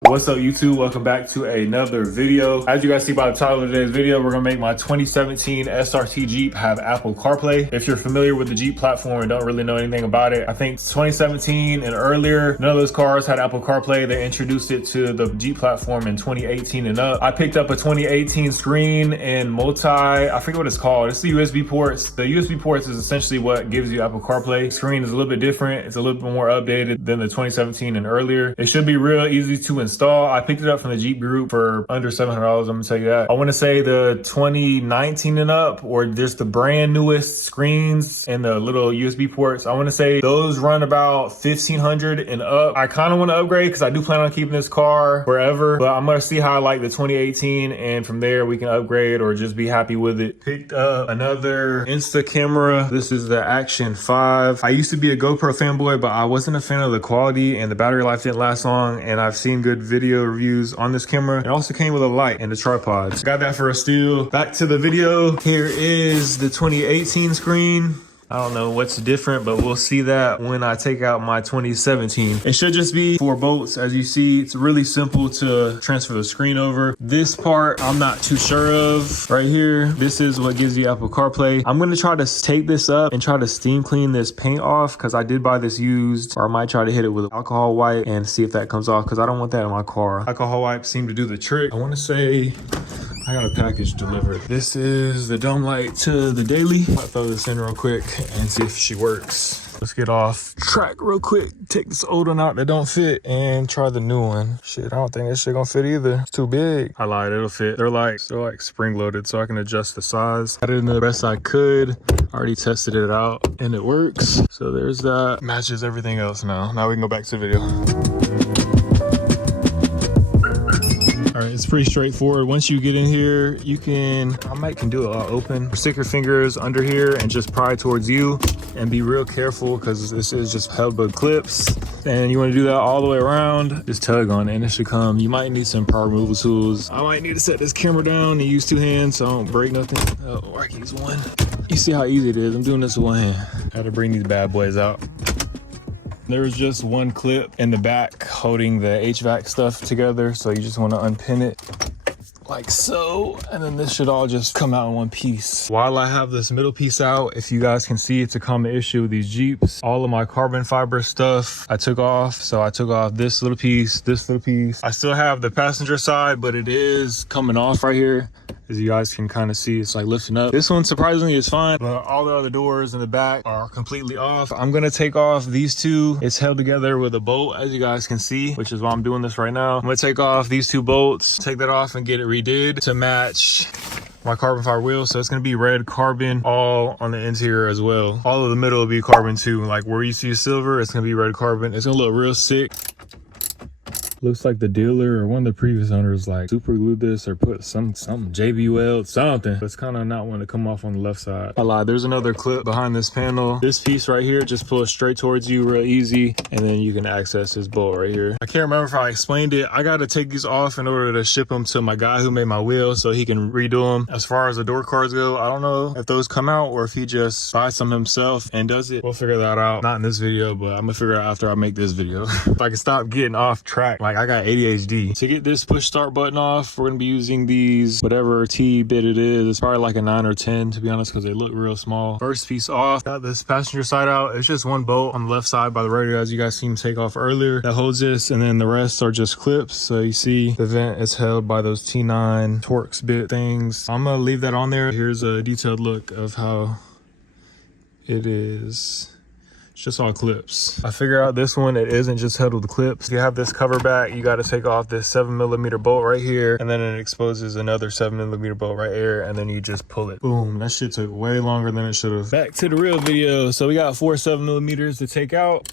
What's up YouTube? Welcome back to another video. As you guys see by the title of today's video, we're gonna make my 2017 SRT Jeep have Apple CarPlay. If you're familiar with the Jeep platform and don't really know anything about it, I think 2017 and earlier, none of those cars had Apple CarPlay. They introduced it to the Jeep platform in 2018 and up. I picked up a 2018 screen and I forget what it's called. It's the USB ports. The USB ports is essentially what gives you Apple CarPlay. The screen is a little bit different. It's a little bit more updated than the 2017 and earlier. It should be real easy to install. I picked it up from the Jeep group for under $700. I'm gonna tell you that. I want to say the 2019 and up, or just the brand newest screens and the little USB ports, I want to say those run about $1,500 and up. I kind of want to upgrade because I do plan on keeping this car forever, but I'm gonna see how I like the 2018, and from there we can upgrade or just be happy with it. Picked up another Insta camera. This is the Action 5. I used to be a GoPro fanboy, but I wasn't a fan of the quality and the battery life didn't last long, and I've seen good video reviews on this camera. It also came with a light and a tripod. Got that for a steal. Back to the video. Here is the 2018 screen. I don't know what's different, but we'll see that when I take out my 2017. It should just be 4 bolts. As you see, it's really simple to transfer the screen over. This part, I'm not too sure of. Right here, this is what gives you Apple CarPlay. I'm gonna try to take this up and try to steam clean this paint off because I did buy this used, or I might try to hit it with alcohol wipe and see if that comes off because I don't want that in my car. Alcohol wipes seem to do the trick. I wanna say, I got a package delivered. This is the dome light to the daily. I'll throw this in real quick and see if she works. Let's get off track real quick. Take this old one out that don't fit and try the new one. Shit, I don't think this shit gonna fit either. It's too big. I lied, it'll fit. They're like spring loaded, so I can adjust the size. I did it the best I could. I already tested it out and it works. So there's that. Matches everything else now. Now we can go back to the video. All right, it's pretty straightforward. Once you get in here, I might can do it all open. Stick your fingers under here and just pry towards you and be real careful because this is just held with clips. And you want to do that all the way around. Just tug on it and it should come. You might need some power removal tools. I might need to set this camera down and use 2 hands so I don't break nothing. Oh, I can use 1. You see how easy it is. I'm doing this with 1 hand. How to bring these bad boys out. There's just 1 clip in the back holding the HVAC stuff together. So you just want to unpin it like so. And then this should all just come out in 1 piece. While I have this middle piece out, if you guys can see, it's a common issue with these Jeeps. All of my carbon fiber stuff I took off. So I took off this little piece, this little piece. I still have the passenger side, but it is coming off right here. As you guys can kind of see, it's like lifting up. This one surprisingly is fine, but all the other doors in the back are completely off. I'm gonna take off these 2. It's held together with a bolt, as you guys can see, which is why I'm doing this right now. I'm gonna take off these 2 bolts, take that off and get it redid to match my carbon fiber wheels. So it's gonna be red carbon all on the interior as well. All of the middle will be carbon too. Like where you see silver, it's gonna be red carbon. It's gonna look real sick. Looks like the dealer or one of the previous owners like super glued this or put something JB weld something. But it's kind of not wanting to come off on the left side. I lied. There's another clip behind this panel. This piece right here just pulls straight towards you real easy, and then you can access this bolt right here. I can't remember if I explained it. I got to take these off in order to ship them to my guy who made my wheels so he can redo them. As far as the door cards go, I don't know if those come out or if he just buys some himself and does it. We'll figure that out. Not in this video, but I'm gonna figure it out after I make this video. If I can stop getting off track. Like I got ADHD. To get this push start button off, we're gonna be using these, whatever T bit it is. It's probably like a 9 or 10 to be honest, because they look real small. First piece off, got this passenger side out. It's just 1 bolt on the left side by the radiator, as you guys seen take off earlier, that holds this, and then the rest are just clips. So you see the vent is held by those T9 Torx bit things. I'm gonna leave that on there. Here's a detailed look of how it is. It's just all clips. I figure out this one, it isn't just held with clips. If you have this cover back, you got to take off this 7mm bolt right here, and then it exposes another 7mm bolt right here, and then you just pull it. Boom, that shit took way longer than it should have. Back to the real video. So we got 4 7mm to take out.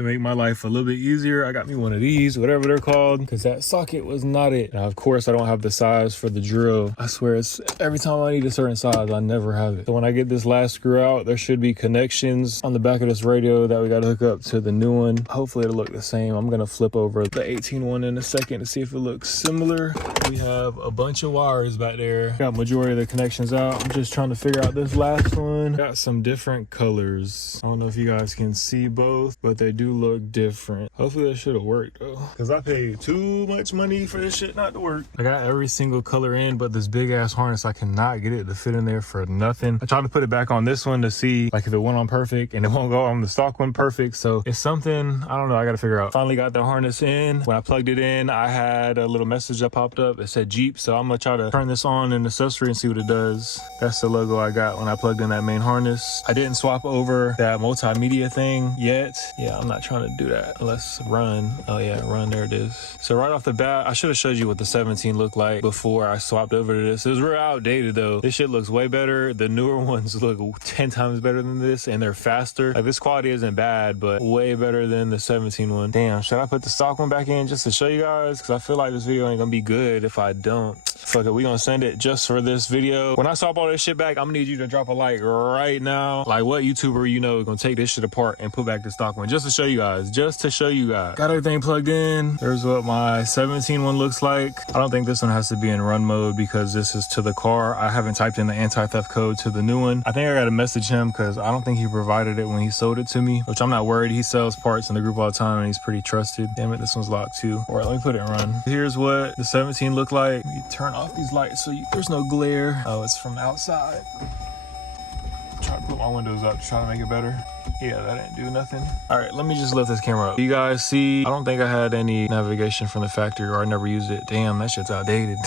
to make my life a little bit easier, I got me one of these, whatever they're called, because that socket was not it. Now, of course, I don't have the size for the drill. I swear, it's every time I need a certain size, I never have it. So when I get this last screw out, there should be connections on the back of this radio that we got to hook up to the new one. Hopefully it'll look the same. I'm gonna flip over the 18 one in a second to see if it looks similar. We have a bunch of wires back there. Got majority of the connections out. I'm just trying to figure out this last one. Got some different colors. I don't know if you guys can see both, but they do look different. Hopefully that should have worked though, because I paid too much money for this shit not to work. I got every single color in, but this big ass harness, I cannot get it to fit in there for nothing. I tried to put it back on this one to see like if it went on perfect, and it won't go on the stock one perfect. So it's something, I don't know, I gotta figure out. Finally got the harness in. When I plugged it in, I had a little message that popped up. It said Jeep, so I'm gonna try to turn this on in accessory and see what it does. That's the logo I got when I plugged in that main harness. I didn't swap over that multimedia thing yet. Yeah, I'm not trying to do that. Let's run. Oh yeah, run, there it is. So right off the bat, I should have showed you what the 17 looked like before I swapped over to this. It was real outdated though. This shit looks way better. The newer ones look 10 times better than this, and they're faster. Like, this quality isn't bad, but way better than the 17 one. Damn, should I put the stock one back in just to show you guys? Because I feel like this video ain't gonna be good if I don't. Fuck it, we gonna send it just for this video. When I swap all this shit back, I'm gonna need you to drop a like right now. Like, what YouTuber you know is gonna take this shit apart and put back the stock one, just to show you guys, just to show you guys. Got everything plugged in. There's what my 17 one looks like. I don't think this one has to be in run mode because this is to the car. I haven't typed in the anti-theft code to the new one. I think I gotta message him because I don't think he provided it when he sold it to me, which I'm not worried. He sells parts in the group all the time and he's pretty trusted. Damn it, this one's locked too. All right, let me put it in run. Here's what the 17 look like. You turn off these lights so there's no glare. Oh, it's from outside. Try to put my windows up to try to make it better. Yeah, that didn't do nothing. All right, let me just lift this camera up. You guys see, I don't think I had any navigation from the factory, or I never used it. Damn, that shit's outdated.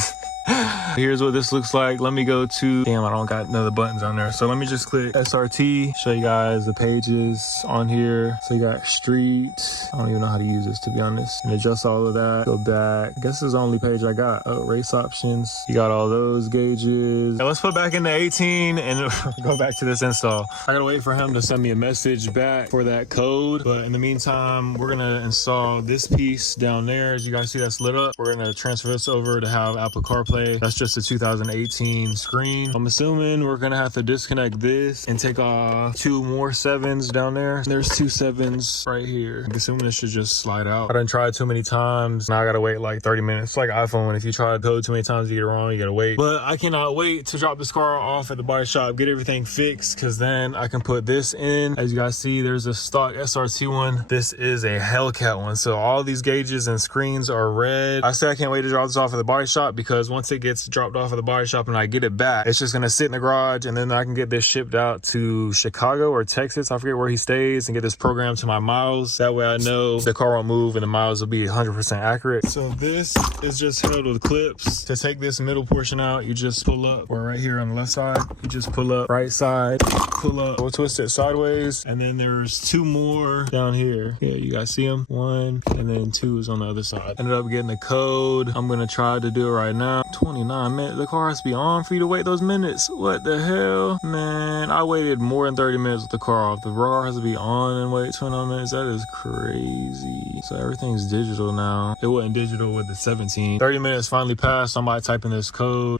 Here's what this looks like. Let me go to, damn, I don't got none of the buttons on there. So let me just click SRT, show you guys the pages on here. So you got street. I don't even know how to use this, to be honest. And adjust all of that. Go back. I guess this is the only page I got. Oh, race options. You got all those gauges. Now let's put back in the 18 and go back to this install. I gotta wait for him to send me a message back for that code. But in the meantime, we're gonna install this piece down there. As you guys see, that's lit up. We're gonna transfer this over to have Apple Carplay. That's just a 2018 screen. I'm assuming we're gonna have to disconnect this and take off 2 more 7s down there. There's 2 7s right here. I'm assuming this should just slide out. I done tried too many times. Now I gotta wait like 30 minutes. It's like iPhone. If you try to code too many times, you get it wrong, you gotta wait. But I cannot wait to drop this car off at the body shop, get everything fixed, because then I can put this in. As you guys see, there's a stock SRT one. This is a Hellcat one. So all these gauges and screens are red. I say I can't wait to drop this off at the body shop, because once it gets dropped off at the body shop and I get it back, it's just gonna sit in the garage, and then I can get this shipped out to Chicago or Texas, I forget where he stays, and get this programmed to my miles. That way I know the car won't move and the miles will be 100% accurate. So this is just held with clips. To take this middle portion out, you just pull up, or right here on the left side, you just pull up, right side, pull up, we'll twist it sideways, and then there's 2 more down here. Yeah, you guys see them? 1, and then 2 is on the other side. Ended up getting the code. I'm gonna try to do it right now. 29 minutes. The car has to be on for you to wait those minutes. What the hell? Man, I waited more than 30 minutes with the car off. The car has to be on and wait 29 minutes. That is crazy. So everything's digital now. It wasn't digital with the 17. 30 minutes finally passed. Somebody typing this code.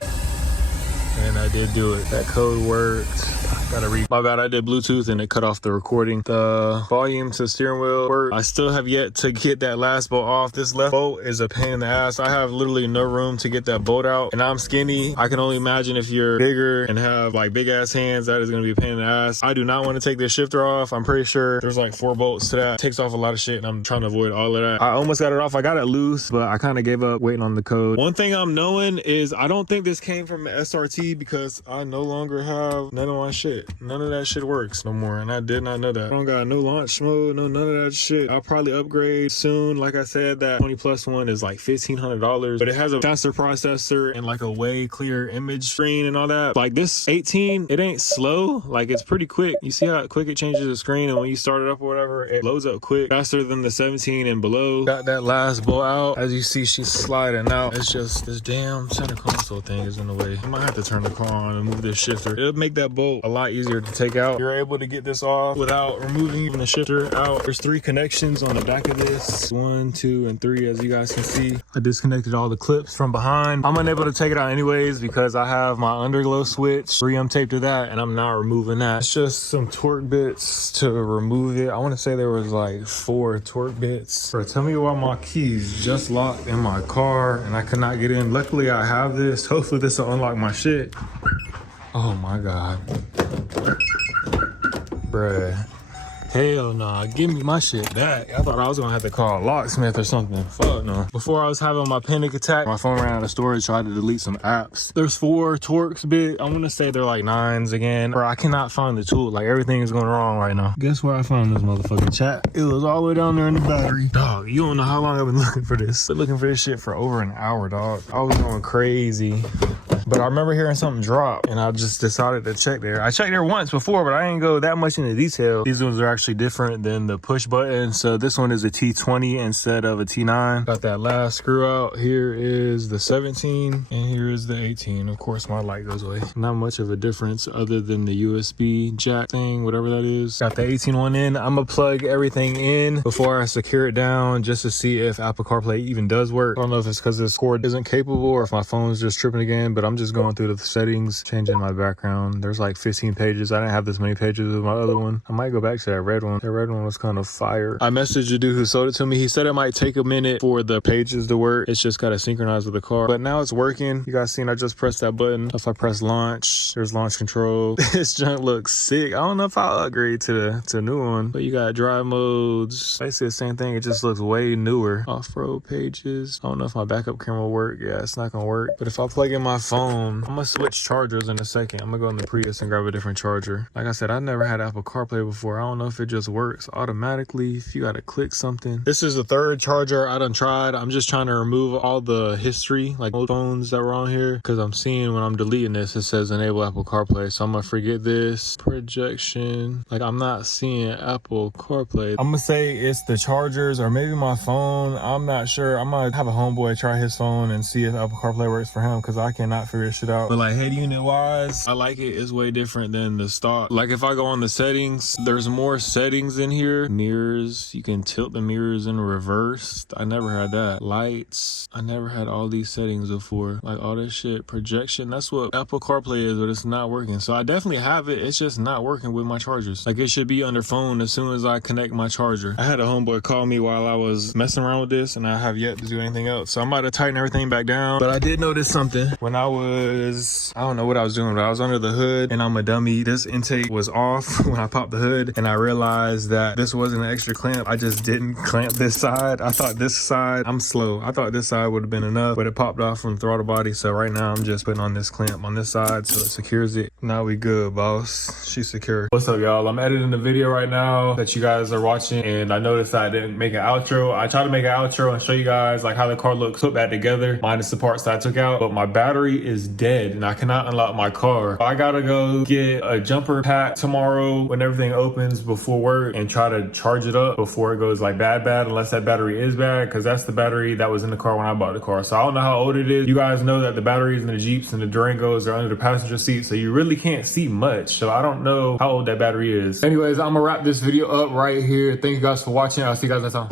And I did do it. That code worked. Gotta read. My bad, I did Bluetooth and it cut off the recording. The volume to the steering wheel worked. I still have yet to get that last bolt off. This left bolt is a pain in the ass. I have literally no room to get that bolt out, and I'm skinny. I can only imagine if you're bigger and have like big ass hands, that is gonna be a pain in the ass. I do not want to take this shifter off. I'm pretty sure there's like 4 bolts to that. It takes off a lot of shit, and I'm trying to avoid all of that. I almost got it off. I got it loose, but I kind of gave up waiting on the code. One thing I'm knowing is I don't think this came from SRT, because I no longer have none of my shit. None of that shit works no more, and I did not know that. I don't got no launch mode, no none of that shit. I'll probably upgrade soon. Like I said, that 20 plus one is like $1,500, but it has a faster processor and like a way clearer image screen and all that. Like this 18, it ain't slow. Like, it's pretty quick. You see how quick it changes the screen, and when you start it up or whatever, it loads up quick, faster than the 17 and below. Got that last bolt out. As you see, she's sliding out. It's just this damn center console thing is in the way. I might have to turn the car on and move this shifter. It'll make that bolt a lot lot easier to take out. You're able to get this off without removing even the shifter out. There's 3 connections on the back of this. 1, 2, and 3, as you guys can see. I disconnected all the clips from behind. I'm unable to take it out anyways because I have my underglow switch 3M taped to that, and I'm not removing that. It's just some torque bits to remove it. I want to say there was like 4 torque bits. Bro, tell me why my keys just locked in my car and I could not get in. Luckily I have this. Hopefully this will unlock my shit. Oh my God. Bruh. Hell nah, give me my shit back. I thought I was gonna have to call a locksmith or something. Fuck no. Before I was having my panic attack, my phone ran out of storage, so I had to delete some apps. There's 4 Torx bit. I wanna say they're like 9s again. Bro, I cannot find the tool. Like, everything is going wrong right now. Guess where I found this motherfucking chat? It was all the way down there in the battery. Dog, you don't know how long I've been looking for this. Been looking for this shit for over an hour, dog. I was going crazy. But I remember hearing something drop, and I just decided to check there. I checked there once before, but I didn't go that much into detail. These ones are actually different than the push button. So this one is a T20 instead of a T9. Got that last screw out. Here is the 17, and here is the 18. Of course, my light goes away. Not much of a difference other than the USB jack thing, whatever that is. Got the 18 one in. I'm gonna plug everything in before I secure it down just to see if Apple CarPlay even does work. I don't know if it's because this cord isn't capable or if my phone's just tripping again, but I'm just going through the settings, changing my background. There's like 15 pages. I didn't have this many pages with my other one. I might go back to that red one. That red one was kind of fire. I messaged the dude who sold it to me. He said it might take a minute for the pages to work. It's just got to synchronize with the car. But now it's working. You guys seen I just pressed that button. If I press launch, there's launch control. This junk looks sick. I don't know if I'll upgrade to the new one, but you got drive modes. Basically the same thing. It just looks way newer. Off-road pages. I don't know if my backup camera will work. Yeah, it's not gonna work. But if I plug in my phone, I'm gonna switch chargers in a second. I'm gonna go in the Prius and grab a different charger. Like I said, I never had Apple CarPlay before. I don't know if it just works automatically if you gotta click something. This is the 3rd charger I done tried. I'm just trying to remove all the history, like old phones that were on here, because I'm seeing when I'm deleting this, it says enable Apple CarPlay. So I'm gonna forget this. Projection. Like, I'm not seeing Apple CarPlay. I'm gonna say it's the chargers or maybe my phone. I'm not sure. I'm gonna have a homeboy try his phone and see if Apple CarPlay works for him, because I cannot figure shit out. But like Headunit wise, I like it. It's way different than the stock. Like, if I go on the settings, there's more settings in here. Mirrors, you can tilt the mirrors in reverse. I never had that. Lights, I never had all these settings before. Like, all this shit. Projection, that's what Apple CarPlay is, but it's not working. So I definitely have it. It's just not working with my chargers. Like, it should be under phone as soon as I connect my charger. I had a homeboy call me while I was messing around with this, and I have yet to do anything else. So I'm about to tighten everything back down. But I did notice something. When I don't know what I was doing, but I was under the hood and I'm a dummy. This intake was off when I popped the hood, and I realized that this wasn't an extra clamp. I just didn't clamp this side. I thought this side, I'm slow. I thought this side would have been enough, but it popped off from the throttle body. So right now I'm just putting on this clamp on this side so it secures it. Now we good, boss. She's secure. What's up, y'all? I'm editing the video right now that you guys are watching, and I noticed I didn't make an outro. I tried to make an outro and show you guys like how the car looks put back together, minus the parts that I took out, but my battery is dead and I cannot unlock my car. I gotta go get a jumper pack tomorrow when everything opens before work and try to charge it up before it goes like bad, unless that battery is bad, because that's the battery that was in the car when I bought the car. So I don't know how old it is. You guys know that the batteries in the Jeeps and the Durangos are under the passenger seat, so you really can't see much. So I don't know how old that battery is. Anyways, I'm gonna wrap this video up right here. Thank you guys for watching. I'll see you guys next time.